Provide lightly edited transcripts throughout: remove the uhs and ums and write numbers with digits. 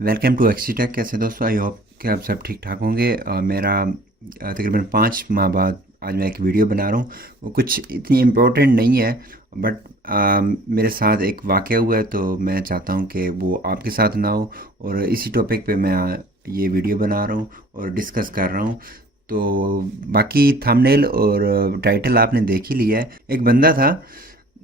Welcome to एक्सीटेक। कैसे दोस्तों, I hope कि आप सब ठीक ठाक होंगे। मेरा तकरीबन 5 माह बाद आज मैं एक वीडियो बना रहा हूँ। वो कुछ इतनी इम्पोर्टेंट नहीं है, बट मेरे साथ एक वाक़या हुआ है, तो मैं चाहता हूँ कि वो आपके साथ ना हो। और इसी टॉपिक पे मैं ये वीडियो बना रहा हूँ और डिस्कस कर रहा हूँ। तो बाकी थंबनेल और टाइटल आपने देख ही लिया है। एक बंदा था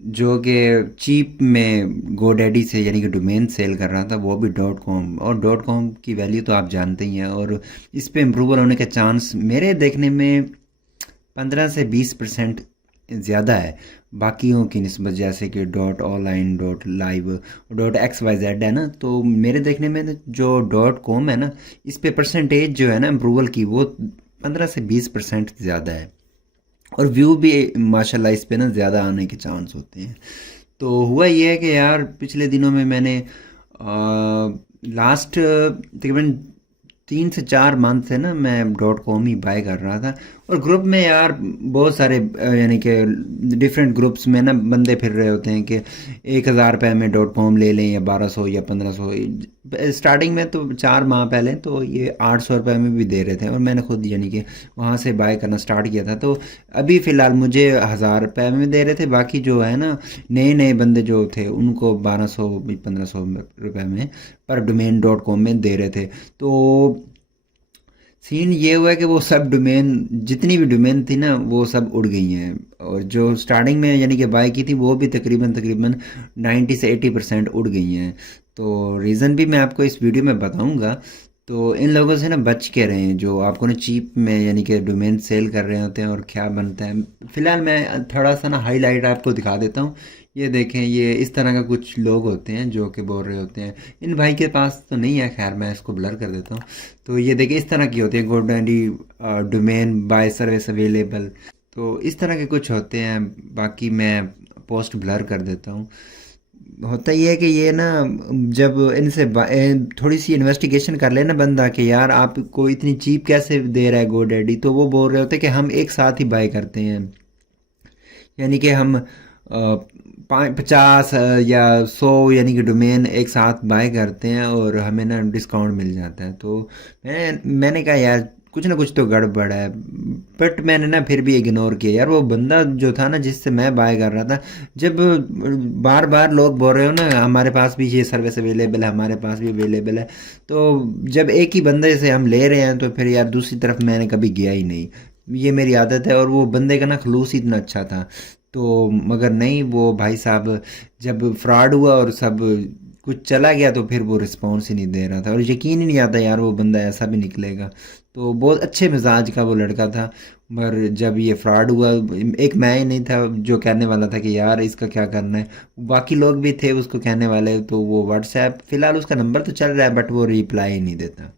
जो कि चीप में गोडैडी से यानी कि डोमेन सेल कर रहा था, वो भी डॉट कॉम। और डॉट कॉम की वैल्यू तो आप जानते ही हैं, और इस पे इम्प्रूवल होने के चांस मेरे देखने में 15 से 20% ज़्यादा है बाकियों की निस्बत। जैसे कि dot online, dot live, dot X Y Z है ना, तो मेरे देखने में जो डॉट कॉम है ना, इस पे परसेंटेज जो है ना इम्प्रूवल की, वो 15 से 20% ज़्यादा है। और व्यू भी माशाल्लाह इस पे ना ज़्यादा आने के चांस होते हैं। तो हुआ ये है कि यार पिछले दिनों में मैंने लास्ट तकरीबन 3 से 4 मंथ से ना मैं डॉट कॉम ही बाय कर रहा था। और ग्रुप में यार बहुत सारे यानी कि डिफरेंट ग्रुप्स में ना बंदे फिर रहे होते हैं कि 1,000 रुपये में डॉट कॉम ले लें, या 1200 या 1500। स्टार्टिंग में तो 4 माह पहले तो ये 800 रुपये में भी दे रहे थे, और मैंने खुद यानी कि वहाँ से बाय करना स्टार्ट किया था। तो अभी फ़िलहाल मुझे 1,000 रुपये में दे रहे थे, बाकी जो है ना नए नए बंदे जो थे उनको 1200 1500 रुपये में पर डोमेन डॉट कॉम में दे रहे थे। तो सीन ये हुआ है कि वो सब डोमेन, जितनी भी डोमेन थी ना, वो सब उड़ गई हैं। और जो स्टार्टिंग में यानी कि बाय की थी, वो भी तकरीबन तकरीबन 90 से 80% उड़ गई हैं। तो रीज़न भी मैं आपको इस वीडियो में बताऊंगा। तो इन लोगों से ना बच के रहें, जो आपको ना चीप में यानी कि डोमेन सेल कर रहे होते हैं। और क्या बनता है, फ़िलहाल मैं थोड़ा सा ना हाईलाइट आपको दिखा देता हूँ। ये देखें, ये इस तरह का कुछ लोग होते हैं जो कि बोल रहे होते हैं। इन भाई के पास तो नहीं है, खैर मैं इसको ब्लर कर देता हूँ। तो ये देखिए इस तरह की होती है, GoDaddy domain bye service available. तो इस तरह के कुछ होते हैं। बाकी मैं पोस्ट ब्लर कर देता हूँ। होता ये है कि ये ना, जब इनसे थोड़ी सी इन्वेस्टिगेशन कर लेना बंदा कि यार आपको इतनी चीप कैसे दे रहा है गोडैडी, तो वो बोल रहे होते हैं कि हम एक साथ ही बाय करते हैं। यानी कि हम 50 या 100 यानी कि डोमेन एक साथ बाय करते हैं, और हमें ना डिस्काउंट मिल जाता है। तो मैंने कहा यार कुछ ना कुछ तो गड़बड़ है। बट मैंने ना फिर भी इग्नोर किया। यार वो बंदा जो था ना जिससे मैं बाय कर रहा था, जब बार बार लोग बोल रहे हो ना हमारे पास भी ये सर्विस अवेलेबल है, हमारे पास भी अवेलेबल है, तो जब एक ही बंदे से हम ले रहे हैं, तो फिर यार दूसरी तरफ मैंने कभी गया ही नहीं। ये मेरी आदत है। और वो बंदे का ना खलूस ही इतना अच्छा था। तो मगर नहीं, वो भाई साहब जब फ्रॉड हुआ और सब कुछ चला गया, तो फिर वो रिस्पॉन्स ही नहीं दे रहा था। और यकीन ही नहीं आता यार वो बंदा ऐसा भी निकलेगा। तो बहुत अच्छे मिजाज का वो लड़का था। मगर जब ये फ्रॉड हुआ, एक मैं ही नहीं था जो कहने वाला था कि यार इसका क्या करना है, बाकी लोग भी थे उसको कहने वाले। तो वो व्हाट्सएप, फ़िलहाल उसका नंबर तो चल रहा है, बट वो रिप्लाई ही नहीं देता।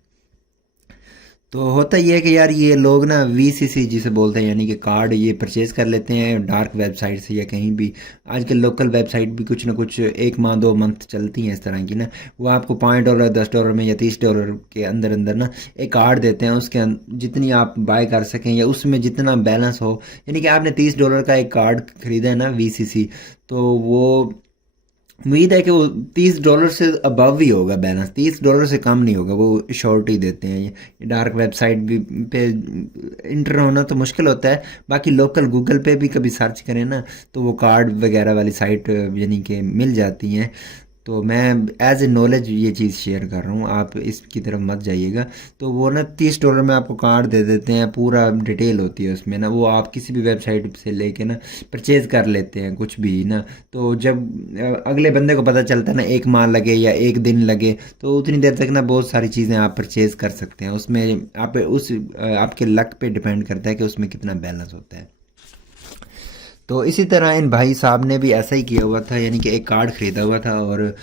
तो होता ये है कि यार ये लोग ना वीसीसी जिसे बोलते हैं, यानी कि कार्ड, ये परचेज़ कर लेते हैं डार्क वेबसाइट से या कहीं भी। आजकल लोकल वेबसाइट भी कुछ ना कुछ 1 माह 2 मंथ चलती हैं इस तरह की ना। वो आपको $5 $10 में या $30 के अंदर अंदर ना एक कार्ड देते हैं। उसके जितनी आप बाय कर सकें या उसमें जितना बैलेंस हो, यानी कि आपने $30 का एक कार्ड ख़रीदा है ना वीसीसी, तो वो उम्मीद है कि वो $30 से अबव ही होगा बैलेंस, $30 से कम नहीं होगा। वो श्योरिटी देते हैं। ये डार्क वेबसाइट भी पे इंटर होना तो मुश्किल होता है। बाकी लोकल गूगल पे भी कभी सर्च करें ना, तो वो कार्ड वगैरह वाली साइट यानी कि मिल जाती हैं। तो मैं एज ए नॉलेज ये चीज़ शेयर कर रहा हूँ, आप इसकी तरफ मत जाइएगा। तो वो ना $30 में आपको कार्ड दे देते हैं, पूरा डिटेल होती है उसमें ना। वो आप किसी भी वेबसाइट से लेके ना परचेज़ कर लेते हैं कुछ भी ना। तो जब अगले बंदे को पता चलता है ना, 1 माह लगे या 1 दिन लगे, तो उतनी देर तक ना बहुत सारी चीज़ें आप परचेज़ कर सकते हैं उसमें। आप उस आपके लक पे डिपेंड करता है कि उसमें कितना बैलेंस होता है। तो इसी तरह इन भाई साहब ने भी ऐसा ही किया हुआ था, यानी कि एक कार्ड ख़रीदा हुआ था और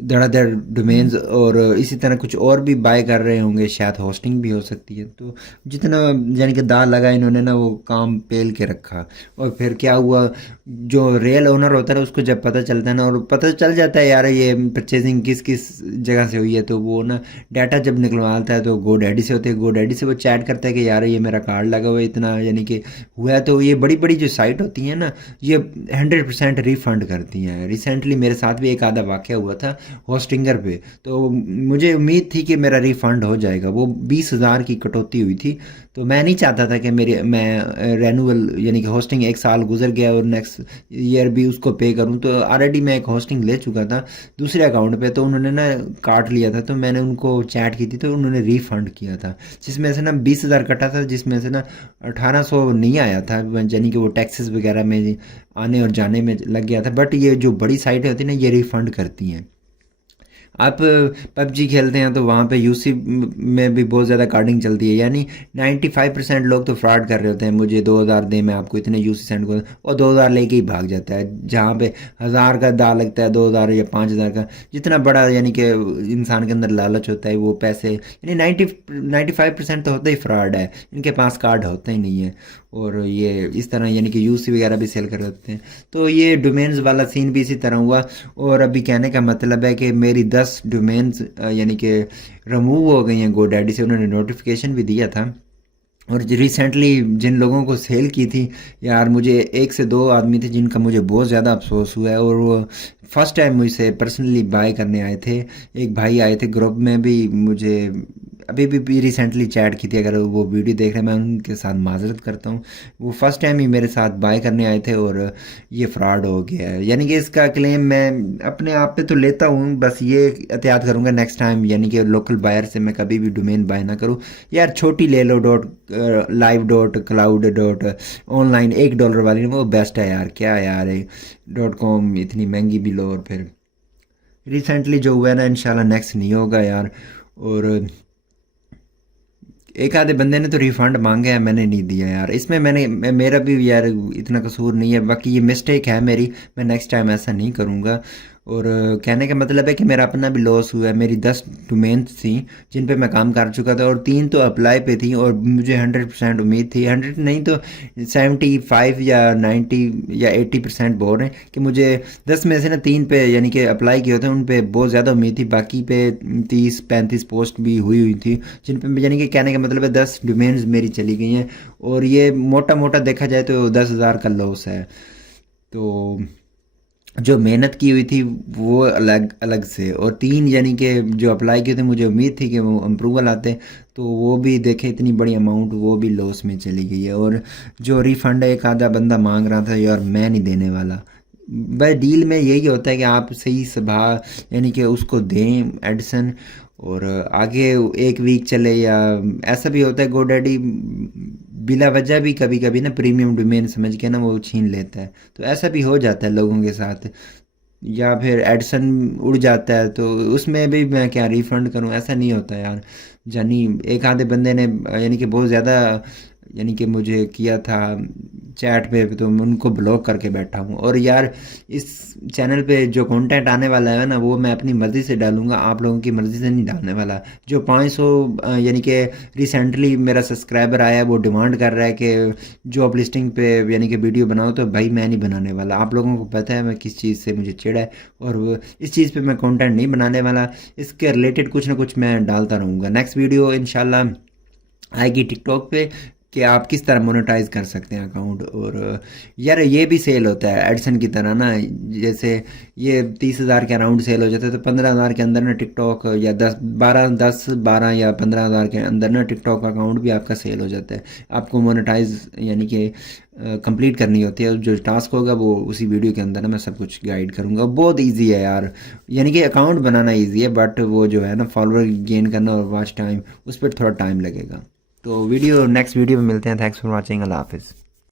धड़ाधड़ डोमेन्स और इसी तरह कुछ और भी बाय कर रहे होंगे, शायद होस्टिंग भी हो सकती है। तो जितना यानी कि दाल लगा इन्होंने ना, वो काम पेल के रखा। और फिर क्या हुआ, जो रियल ओनर होता है उसको जब पता चलता है ना, और पता चल जाता है यार ये परचेजिंग किस किस जगह से हुई है, तो वो ना डाटा जब निकलवाता है तो गोडैडी से होते हैं। गोडैडी से वो चैट करता है कि यार ये मेरा कार्ड लगा हुआ है इतना यानी कि हुआ है। तो ये बड़ी बड़ी जो साइट होती हैं ना, ये 100% रिफ़ंड करती हैं। रिसेंटली मेरे साथ भी एक आधा वाक़या हुआ था। होस्टिंगर पे। तो मुझे उम्मीद थी कि मेरा रिफ़ंड हो जाएगा, वो 20,000 की कटौती हुई थी। तो मैं नहीं चाहता था कि मैं रेन्यूअल यानी कि होस्टिंग 1 साल गुजर गया और नेक्स्ट ईयर भी उसको पे करूं। तो ऑलरेडी मैं एक होस्टिंग ले चुका था दूसरे अकाउंट पे, तो उन्होंने ना काट लिया था। तो मैंने उनको चैट की थी तो उन्होंने रिफ़ंड किया था, जिसमें से ना 20,000 कटा था, जिसमें से ना 1800 नहीं आया था, यानी कि वो टैक्सेस वगैरह में आने और जाने में लग गया था। बट ये जो बड़ी साइटें होती हैं ना, ये रिफ़ंड करती हैं। आप पबजी खेलते हैं तो वहाँ पे यूसी में भी बहुत ज़्यादा कार्डिंग चलती है, यानी 95% लोग तो फ्रॉड कर रहे होते हैं। मुझे 2,000 दे, मैं आपको इतने यूसी सेंड कर, और 2,000 लेके ही भाग जाता है। जहाँ पे 1,000 का दाव लगता है, 2,000 या 5,000 का, जितना बड़ा यानी कि इंसान के अंदर लालच होता है, वो पैसे यानी 95% तो होता ही फ्रॉड है। इनके पास कार्ड होता ही नहीं है, और ये इस तरह यानी कि यूसी वगैरह भी सेल कर देते हैं। तो ये डोमेन्स वाला सीन भी इसी तरह हुआ। और अभी कहने का मतलब है कि मेरी 10 डोमेन्स यानी कि रिमूव हो गई हैं गोडैडी से, उन्होंने नोटिफिकेशन भी दिया था। और रिसेंटली जिन लोगों को सेल की थी यार, मुझे 1 से 2 आदमी थे जिनका मुझे बहुत ज़्यादा अफसोस हुआ है, और वो फर्स्ट टाइम मुझसे पर्सनली बाय करने आए थे। एक भाई आए थे ग्रुप में भी, मुझे अभी भी रिसेंटली चैट की थी, अगर वो वीडियो देख रहे हैं मैं उनके साथ माजरत करता हूँ। वो फर्स्ट टाइम ही मेरे साथ बाय करने आए थे, और ये फ्रॉड हो गया है। यानी कि इसका क्लेम मैं अपने आप पे तो लेता हूँ, बस ये एहतियात करूँगा नेक्स्ट टाइम, यानी कि लोकल बायर से मैं कभी भी डोमेन बाय ना करूँ। यार छोटी ले लो, live.cloud.online, $1 वाली वो बेस्ट है यार। क्या यार है .com इतनी महंगी भी लो, और फिर रिसेंटली जो हुआ है ना, इंशाल्लाह नेक्स्ट नहीं होगा यार। और एक आधे बंदे ने तो रिफंड मांगे हैं, मैंने नहीं दिया यार। इसमें मेरा भी यार इतना कसूर नहीं है, बाकी ये मिस्टेक है मेरी, मैं नेक्स्ट टाइम ऐसा नहीं करूँगा। और कहने का मतलब है कि मेरा अपना भी लॉस हुआ है। मेरी 10 डोमेन्स थी जिन पे मैं काम कर चुका था, और 3 तो अप्लाई पे थी, और मुझे 100% उम्मीद थी, 100 नहीं तो 75 या 90 या 80% बोल रहे हैं कि मुझे 10 में से ना 3 पे यानी कि अप्लाई किए थे, उन पे बहुत ज़्यादा उम्मीद थी। बाकी पे 30-35 पोस्ट भी हुई थी जिन पे यानी कि कहने का मतलब है 10 डोमेन्स मेरी चली गई हैं, और ये मोटा मोटा देखा जाए तो 10,000 का लॉस है। तो जो मेहनत की हुई थी वो अलग अलग से, और 3 यानी कि जो अप्लाई किए थे मुझे उम्मीद थी कि वो अप्रूवल आते, तो वो भी देखे इतनी बड़ी अमाउंट, वो भी लॉस में चली गई है। और जो रिफ़ंड एक आधा बंदा मांग रहा था यार, मैं नहीं देने वाला। बस डील में यही होता है कि आप सही स्वभाव यानी कि उसको दें एडिसन, और आगे 1 वीक चले, या ऐसा भी होता है गोडैडी बिला वजह भी कभी कभी ना प्रीमियम डोमेन समझ के ना वो छीन लेता है। तो ऐसा भी हो जाता है लोगों के साथ, या फिर एडसन उड़ जाता है, तो उसमें भी मैं क्या रिफ़ंड करूं, ऐसा नहीं होता यार। जानी एक आधे बंदे ने यानी कि बहुत ज़्यादा यानी कि मुझे किया था चैट पे, तो मैं उनको ब्लॉक करके बैठा हूँ। और यार इस चैनल पे जो कंटेंट आने वाला है ना, वो मैं अपनी मर्ज़ी से डालूंगा, आप लोगों की मर्ज़ी से नहीं डालने वाला। जो 500 यानी कि रिसेंटली मेरा सब्सक्राइबर आया है, वो डिमांड कर रहा है कि जॉब लिस्टिंग पे यानी कि वीडियो बनाओ, तो भाई मैं नहीं बनाने वाला। आप लोगों को पता है मैं किस चीज़ से मुझे चिढ़ा है, और इस चीज़ पे मैं कंटेंट नहीं बनाने वाला। इसके रिलेटेड कुछ ना कुछ मैं डालता रहूँगा। नेक्स्ट वीडियो इंशाल्लाह आएगी टिकटॉक पे, कि आप किस तरह मोनेटाइज कर सकते हैं अकाउंट। और यार ये भी सेल होता है एडसन की तरह ना, जैसे ये 30,000 के अराउंड सेल हो जाता है, तो 15,000 के अंदर ना टिकटॉक, या 10 12 या 15,000 के अंदर ना टिकटॉक अकाउंट भी आपका सेल हो जाता है। आपको मोनेटाइज यानी कि कंप्लीट करनी होती है। जो टास्क होगा वो उसी वीडियो के अंदर ना मैं सब कुछ गाइड करूँगा। बहुत इजी है यार, यानी कि अकाउंट बनाना इजी है, बट वो जो है ना फॉलोअर गेन करना और वॉच टाइम, उस पर थोड़ा टाइम लगेगा। तो नेक्स्ट वीडियो में मिलते हैं। थैंक्स फॉर वॉचिंग, अल्लाह हाफिज़।